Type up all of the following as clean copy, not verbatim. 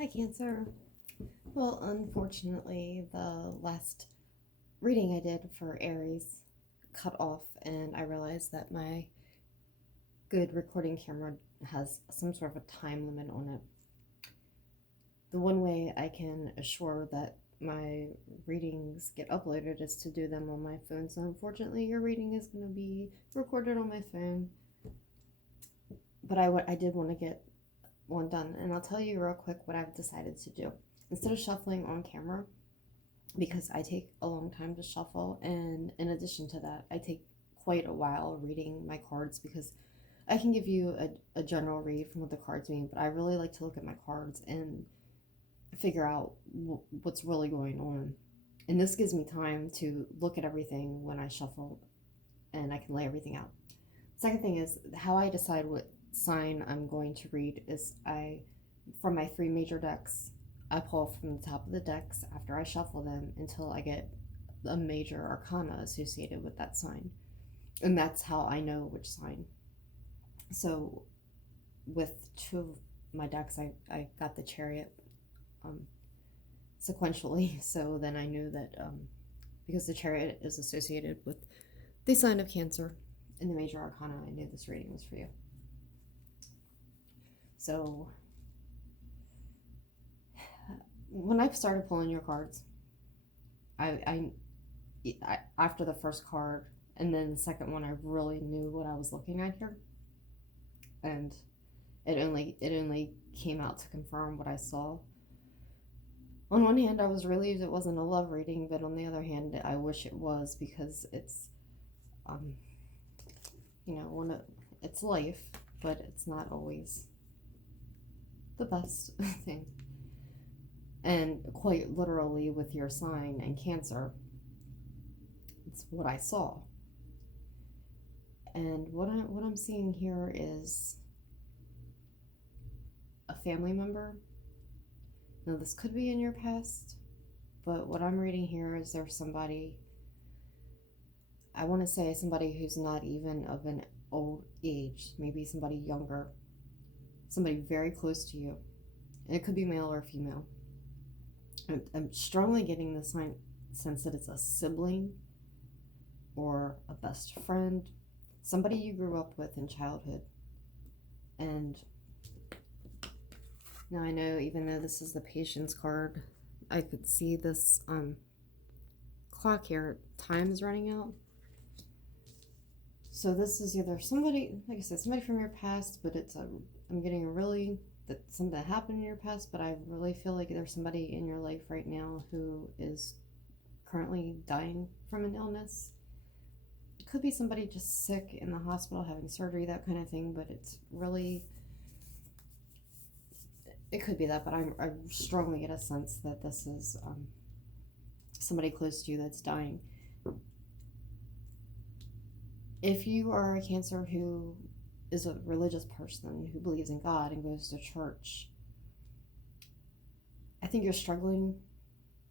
Hi, Cancer. Well, unfortunately, the last reading I did for Aries cut off, and I realized that my good recording camera has some sort of a time limit on it. The one way I can assure that my readings get uploaded is to do them on my phone. So, unfortunately, your reading is going to be recorded on my phone. But I did want to get one done, and I'll tell you real quick what I've decided to do. Instead of shuffling on camera, because I take a long time to shuffle, and in addition to that, I take quite a while reading my cards because I can give you a general read from what the cards mean, but I really like to look at my cards and figure out what's really going on. And this gives me time to look at everything when I shuffle and I can lay everything out. Second thing is how I decide what sign I'm going to read is from my three major decks, I pull from the top of the decks after I shuffle them until I get a major arcana associated with that sign. And that's how I know which sign. So with two of my decks, I got the chariot um, sequentially. So then I knew that because the chariot is associated with the sign of Cancer in the major arcana, I knew this reading was for you. So when I started pulling your cards, I after the first card and then the second one, I really knew what I was looking at here, and it only came out to confirm what I saw. On one hand, I was relieved it wasn't a love reading, but on the other hand, I wish it was because it's, um, it's life, but it's not always the best thing. And quite literally, with your sign and Cancer, it's what I saw. And what I'm seeing here is a family member. Now, this could be in your past, but what I'm reading here is there's somebody, I want to say somebody who's not even of an old age, maybe somebody younger, somebody very close to you. And it could be male or female. I'm strongly getting the sense that it's a sibling or a best friend, somebody you grew up with in childhood. And now I know, even though this is the patience card, I could see this clock here. Time's running out. So this is either somebody, like I said, somebody from your past, but I'm getting that something that happened in your past, but I really feel like there's somebody in your life right now who is currently dying from an illness. It could be somebody just sick in the hospital having surgery, that kind of thing, but it could be that, but I strongly get a sense that this is somebody close to you that's dying. If you are a Cancer who is a religious person who believes in God and goes to church, I think you're struggling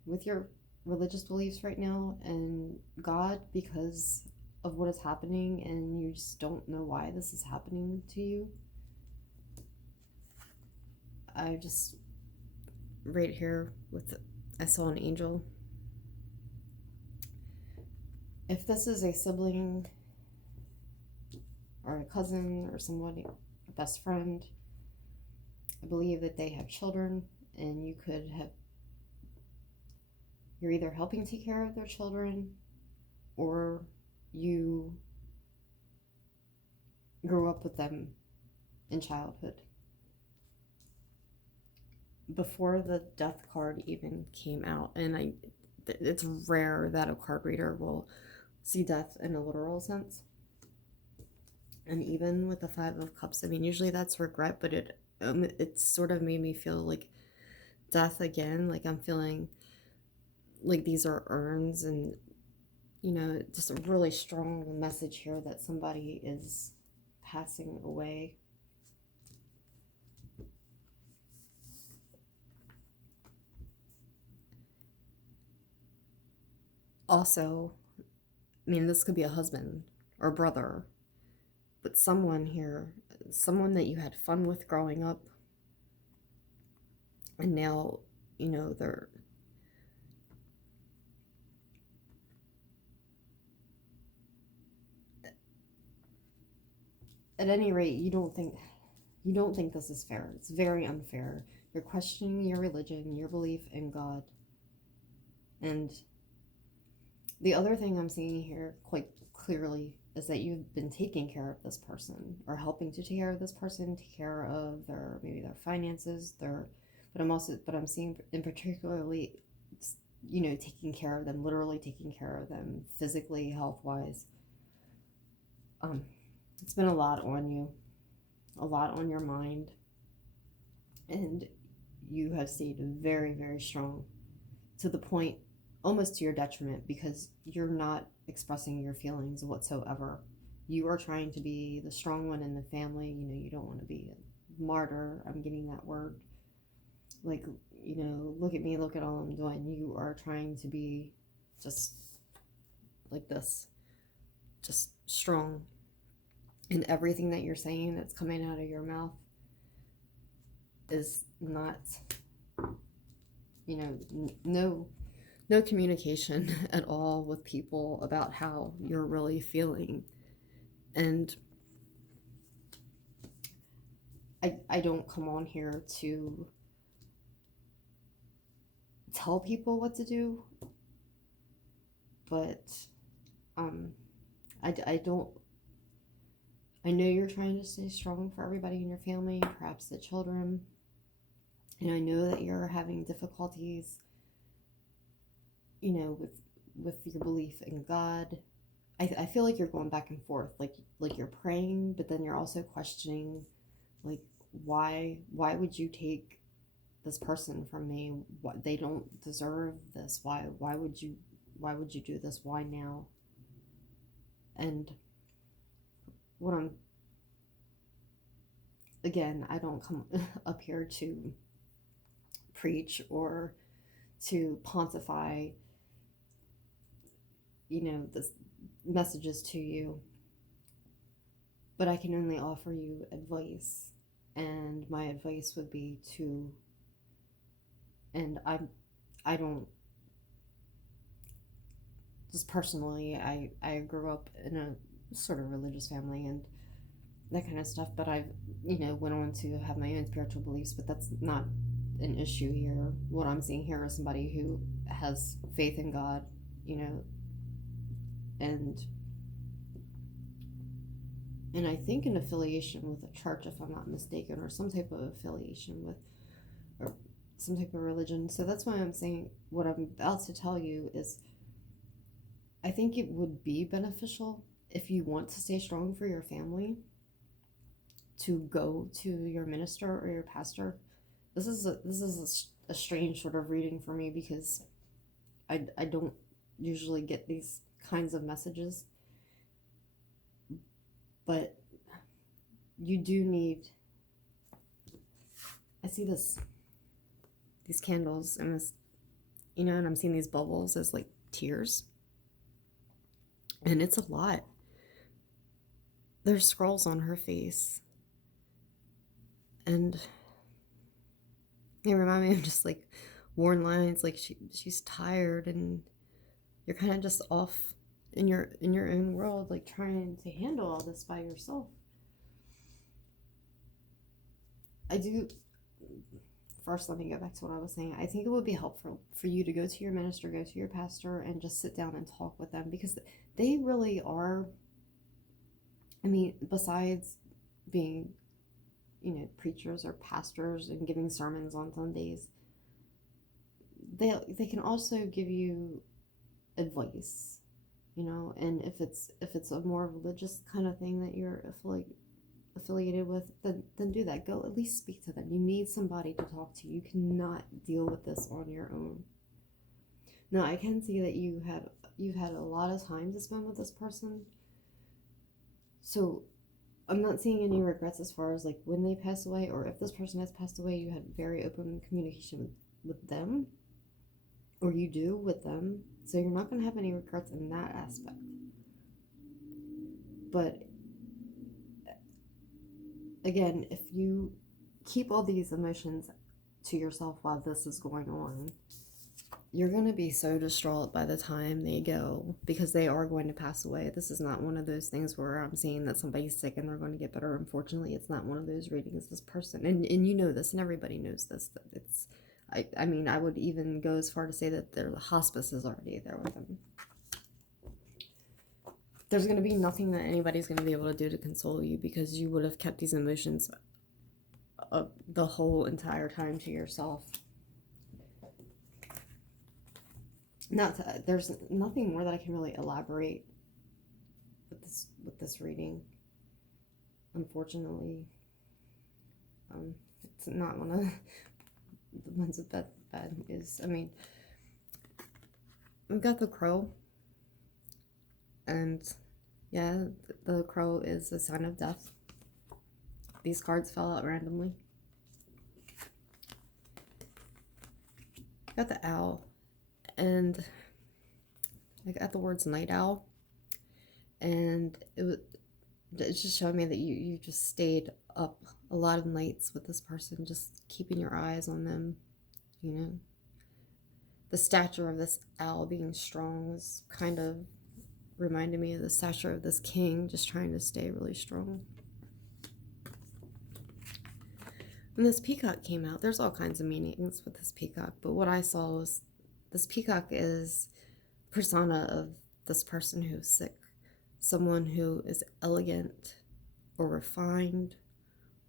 with your religious beliefs right now and God because of what is happening, and you just don't know why this is happening to you. I just, right here I saw an angel. If this is a sibling or a cousin or somebody, a best friend, I believe that they have children, and you're either helping take care of their children, or you grew up with them in childhood. Before the death card even came out, and it's rare that a card reader will see death in a literal sense. And even with the Five of Cups, I mean, usually that's regret, but it sort of made me feel like death again. Like I'm feeling like these are urns, and just a really strong message here that somebody is passing away. Also, I mean, this could be a husband or brother, but someone here, someone that you had fun with growing up, And now, they're at any rate, you don't think this is fair. It's very unfair. You're questioning your religion, your belief in God. And the other thing I'm seeing here quite clearly is that you've been taking care of this person, or helping to take care of this person, take care of their finances, but I'm seeing in particularly, taking care of them, literally taking care of them physically, health wise. Um, it's been a lot on you, a lot on your mind, and you have stayed very, very strong, to the point almost to your detriment, because you're not expressing your feelings whatsoever. You are trying to be the strong one in the family. You don't want to be a martyr. I'm getting that word. Like, look at me, look at all I'm doing. You are trying to be just like this, just strong in everything that you're saying that's coming out of your mouth is not, no communication at all with people about how you're really feeling. And I don't come on here to tell people what to do, but I don't. I know you're trying to stay strong for everybody in your family, perhaps the children, and I know that you're having difficulties, with your belief in God. I feel like you're going back and forth, like you're praying, but then you're also questioning, like, why would you take this person from me? What, they don't deserve this. Why would you do this? Why now? And what I'm again, I don't come up here to preach or to pontify, this messages to you, but I can only offer you advice. And my advice would be to, and I don't, just personally, I grew up in a sort of religious family and that kind of stuff, but I've, went on to have my own spiritual beliefs, but that's not an issue here. What I'm seeing here is somebody who has faith in God, and I think an affiliation with a church, if I'm not mistaken, or some type of affiliation with, or some type of religion. So that's why I'm saying what I'm about to tell you is, I think it would be beneficial, if you want to stay strong for your family, to go to your minister or your pastor. This is a strange sort of reading for me, because I don't usually get these kinds of messages, but you do need. I see these candles and this, and I'm seeing these bubbles as like tears, and it's a lot. There's scrolls on her face, and they remind me of just like worn lines, like she's tired, and you're kind of just off in your own world, like trying to handle all this by yourself. I do. First, let me go back to what I was saying. I think it would be helpful for you to go to your minister, go to your pastor, and just sit down and talk with them, because they really are. I mean, besides being, preachers or pastors and giving sermons on Sundays, they can also give you advice, and if it's a more religious kind of thing that you're affiliated with, then do that. Go at least speak to them. You need somebody to talk to. You cannot deal with this on your own. Now, I can see that you've had a lot of time to spend with this person, so I'm not seeing any regrets as far as like when they pass away, or if this person has passed away. You had very open communication with them, or you do with them, so you're not going to have any regrets in that aspect. But again, if you keep all these emotions to yourself while this is going on. You're going to be so distraught by the time they go, because they are going to pass away. This is not one of those things where I'm saying that somebody's sick and they're going to get better. Unfortunately, it's not one of those readings. This person, and you know this, and everybody knows this, that it's, I mean, I would even go as far to say that the hospice is already there with them. There's going to be nothing that anybody's going to be able to do to console you, because you would have kept these emotions the whole entire time to yourself. There's nothing more that I can really elaborate with this reading. Unfortunately, it's not one of the ones with bad news. I mean, we've got the Crow, and yeah, the Crow is a sign of death. These cards fell out randomly. Got the Owl. And I got the words night owl, and it just showed me that you just stayed up a lot of nights with this person, just keeping your eyes on them. You know, the stature of this owl being strong was kind of reminded me of the stature of this king, just trying to stay really strong. When this peacock came out, there's all kinds of meanings with this peacock, but what I saw was this peacock is persona of this person who's sick, someone who is elegant or refined,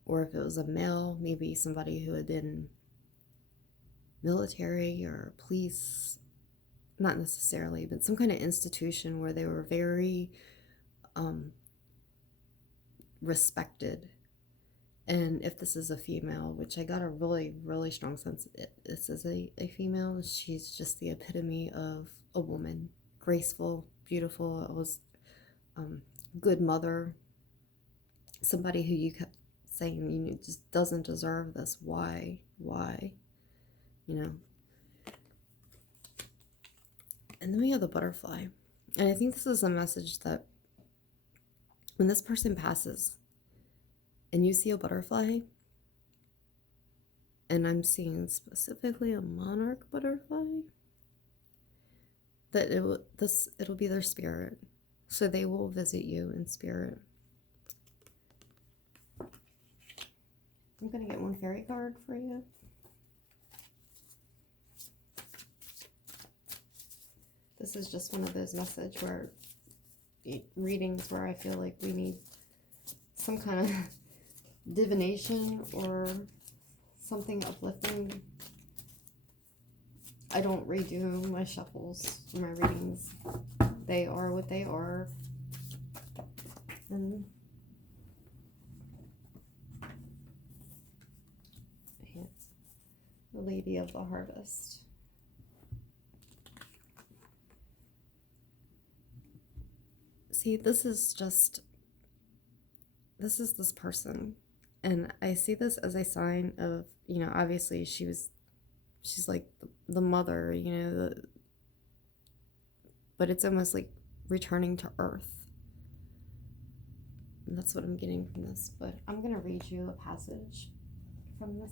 or if it was a male, maybe somebody who had been military or police, not necessarily, but some kind of institution where they were very respected. And if this is a female, which I got a really, really strong sense this is a female, she's just the epitome of a woman. Graceful, beautiful, it was good mother, somebody who you kept saying, you know, just doesn't deserve this. Why? You know? And then we have the butterfly. And I think this is a message that when this person passes, and you see a butterfly, and I'm seeing specifically a monarch butterfly, that it'll be their spirit. So they will visit you in spirit. I'm gonna get one fairy card for you. This is just one of those readings where I feel like we need some kind of divination or something uplifting. I don't redo my shuffles for my readings. They are what they are. And the Lady of the Harvest. See, this is this person. And I see this as a sign of, you know, obviously she's like the mother, you know, but it's almost like returning to earth. And that's what I'm getting from this. But I'm going to read you a passage from this.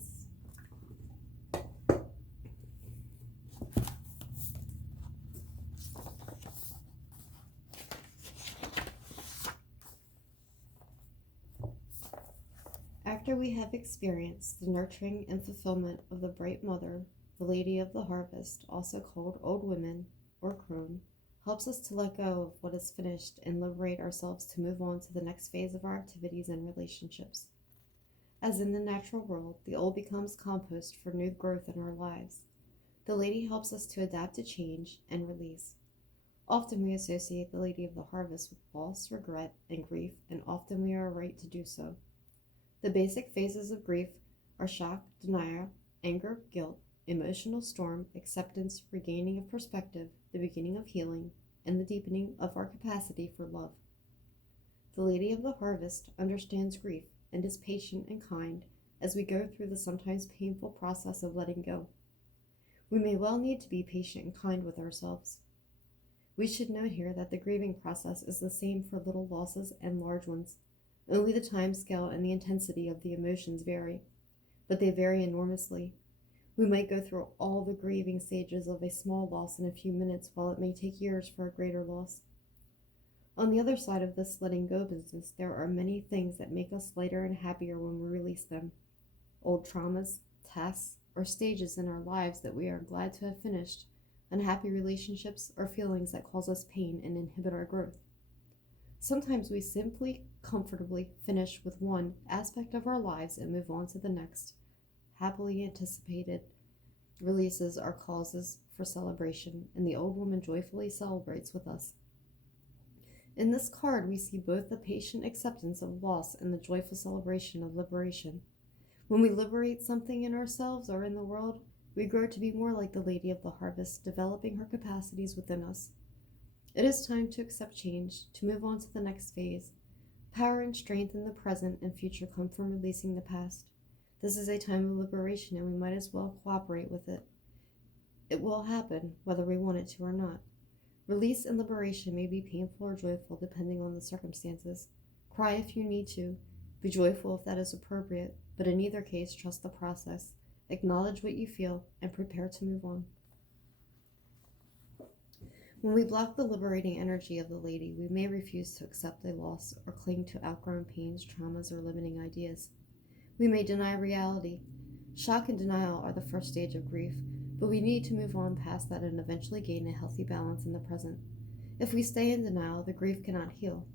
After we have experienced the nurturing and fulfillment of the bright mother, the Lady of the Harvest, also called Old Women or Crone, helps us to let go of what is finished and liberate ourselves to move on to the next phase of our activities and relationships. As in the natural world, the old becomes compost for new growth in our lives. The Lady helps us to adapt to change and release. Often we associate the Lady of the Harvest with loss, regret, and grief, and often we are right to do so. The basic phases of grief are shock, denial, anger, guilt, emotional storm, acceptance, regaining of perspective, the beginning of healing, and the deepening of our capacity for love. The Lady of the Harvest understands grief and is patient and kind as we go through the sometimes painful process of letting go. We may well need to be patient and kind with ourselves. We should note here that the grieving process is the same for little losses and large ones. Only the time scale and the intensity of the emotions vary, but they vary enormously. We might go through all the grieving stages of a small loss in a few minutes, while it may take years for a greater loss. On the other side of this letting go business, there are many things that make us lighter and happier when we release them. Old traumas, tasks, or stages in our lives that we are glad to have finished, unhappy relationships, or feelings that cause us pain and inhibit our growth. Sometimes we simply, comfortably finish with one aspect of our lives and move on to the next. Happily anticipated releases are causes for celebration, and the old woman joyfully celebrates with us. In this card, we see both the patient acceptance of loss and the joyful celebration of liberation. When we liberate something in ourselves or in the world, we grow to be more like the Lady of the Harvest, developing her capacities within us. It is time to accept change, to move on to the next phase. Power and strength in the present and future come from releasing the past. This is a time of liberation, and we might as well cooperate with it. It will happen, whether we want it to or not. Release and liberation may be painful or joyful, depending on the circumstances. Cry if you need to. Be joyful if that is appropriate, but in either case, trust the process. Acknowledge what you feel and prepare to move on. When we block the liberating energy of the Lady, we may refuse to accept a loss or cling to outgrown pains, traumas, or limiting ideas. We may deny reality. Shock and denial are the first stage of grief, but we need to move on past that and eventually gain a healthy balance in the present. If we stay in denial, the grief cannot heal.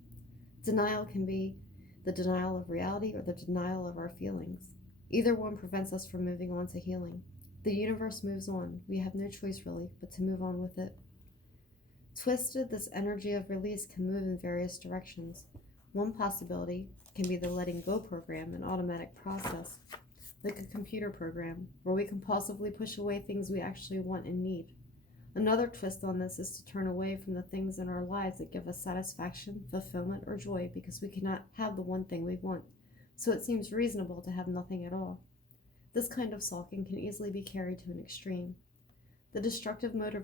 Denial can be the denial of reality or the denial of our feelings. Either one prevents us from moving on to healing. The universe moves on. We have no choice, really, but to move on with it. Twisted, this energy of release can move in various directions. One possibility can be the letting go program, an automatic process, like a computer program, where we compulsively push away things we actually want and need. Another twist on this is to turn away from the things in our lives that give us satisfaction, fulfillment, or joy because we cannot have the one thing we want, so it seems reasonable to have nothing at all. This kind of sulking can easily be carried to an extreme. The destructive mode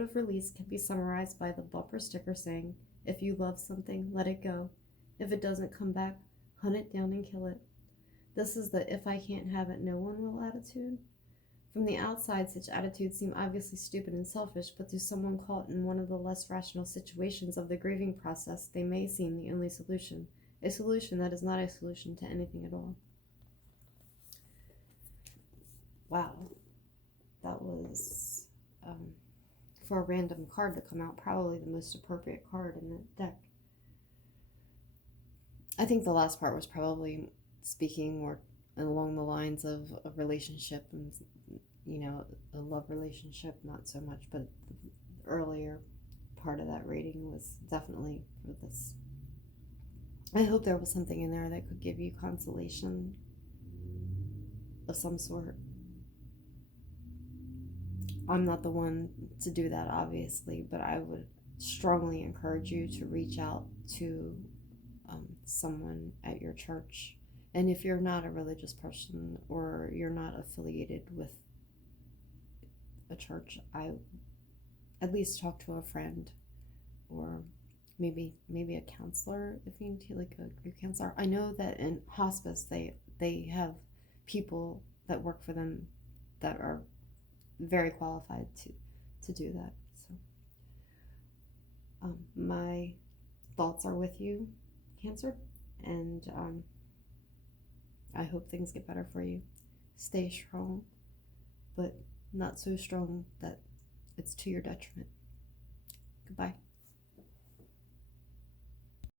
of release can be summarized by the bumper sticker saying, "If you love something, let it go. If it doesn't come back, hunt it down and kill it." This is the "if I can't have it, no one will" attitude. From the outside, such attitudes seem obviously stupid and selfish, but to someone caught in one of the less rational situations of the grieving process, they may seem the only solution, a solution that is not a solution to anything at all. Wow, that was, for a random card to come out, probably the most appropriate card in the deck. I think the last part was probably speaking more along the lines of a relationship and, a love relationship, not so much, but the earlier part of that reading was definitely for this. I hope there was something in there that could give you consolation of some sort. I'm not the one to do that, obviously, but I would strongly encourage you to reach out to someone at your church. And if you're not a religious person or you're not affiliated with a church, I at least talk to a friend or maybe a counselor if you need to, like a grief counselor. I know that in hospice they have people that work for them that are very qualified to do that. So my thoughts are with you, Cancer, and I hope things get better for you. Stay strong, but not so strong that it's to your detriment. Goodbye.